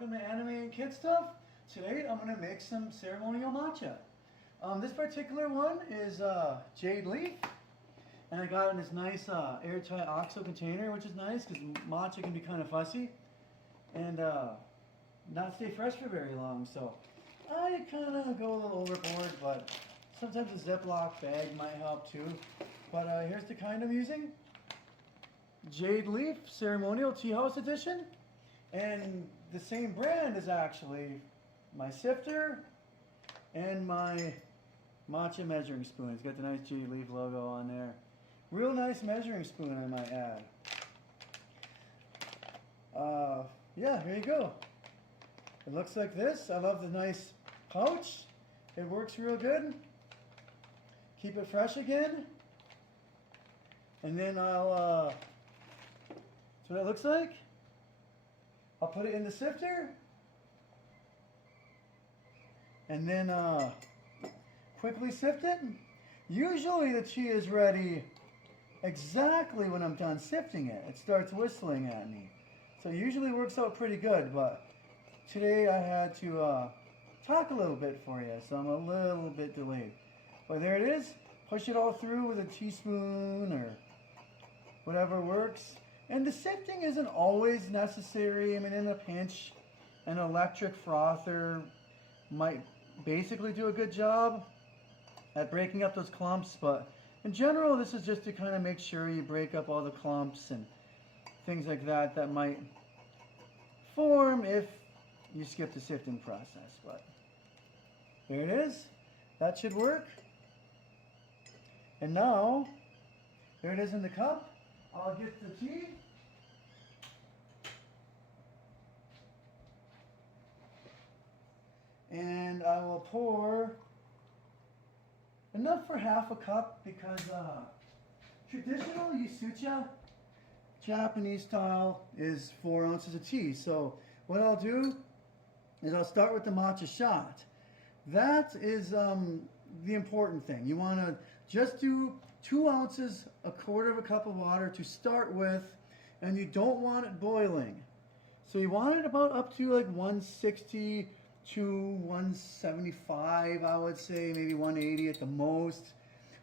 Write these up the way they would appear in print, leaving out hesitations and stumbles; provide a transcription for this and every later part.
welcome to Anime and Kid Stuff. Today I'm going to make some ceremonial matcha. This particular one is jade leaf, and I got it in this nice airtight OXO container, which is nice because matcha can be kind of fussy and not stay fresh for very long. So I kind of go a little overboard, but sometimes a Ziploc bag might help too. But here's the kind I'm using. Jade Leaf Ceremonial Tea House Edition, and the same brand is actually my sifter and my matcha measuring spoon. It's got the nice Jade Leaf logo on there. Real nice measuring spoon, I might add. Yeah, here you go. It looks like this. I love the nice pouch. It works real good. Keep it fresh again. And then I'll that's what it looks like. I'll put it in the sifter and then quickly sift it. Usually the tea is ready exactly when I'm done sifting it. It starts whistling at me. So it usually works out pretty good, but today I had to talk a little bit for you, so I'm a little bit delayed. But there it is. Push it all through with a teaspoon or whatever works. And the sifting isn't always necessary. I mean, in a pinch, an electric frother might basically do a good job at breaking up those clumps, but in general, this is just to kind of make sure you break up all the clumps and things like that that might form if you skip the sifting process. But there it is. That should work. And now, there it is in the cup. I'll get the tea. And I will pour enough for half a cup because traditional Yusucha, Japanese style, is 4 ounces of tea. So what I'll do is I'll start with the matcha shot. That is the important thing. You want to just do 2 ounces, a quarter of a cup of water to start with, and you don't want it boiling. So you want it about up to like 160 to 175, I would say, maybe 180 at the most.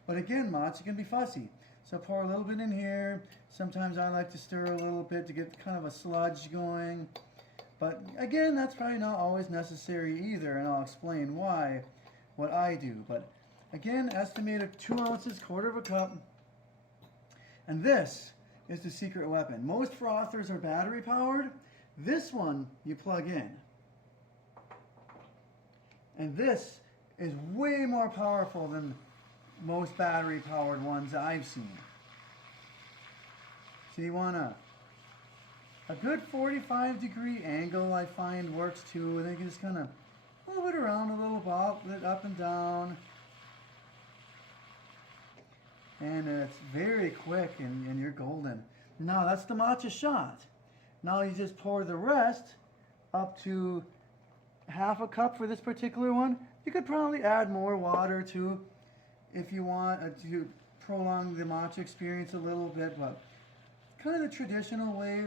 But again, matcha can be fussy. So pour a little bit in here. Sometimes I like to stir a little bit to get kind of a sludge going. But again, that's probably not always necessary either, and I'll explain why, what I do. But again, estimated 2 ounces, quarter of a cup. And this is the secret weapon. Most frothers are battery powered. This one you plug in. And this is way more powerful than most battery powered ones I've seen. So you want a good 45-degree angle, I find, works too. And then you can just kind of move it around a little bit, up and down. And it's very quick, and you're golden. Now that's the matcha shot. Now you just pour the rest up to half a cup for this particular one. You could probably add more water too if you want to prolong the matcha experience a little bit, but kind of the traditional way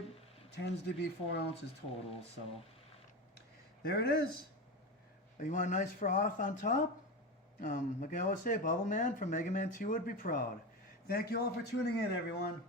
tends to be 4 ounces total. So there it is. You want a nice froth on top? Like I always say, Bubble Man from Mega Man 2 would be proud. Thank you all for tuning in, everyone.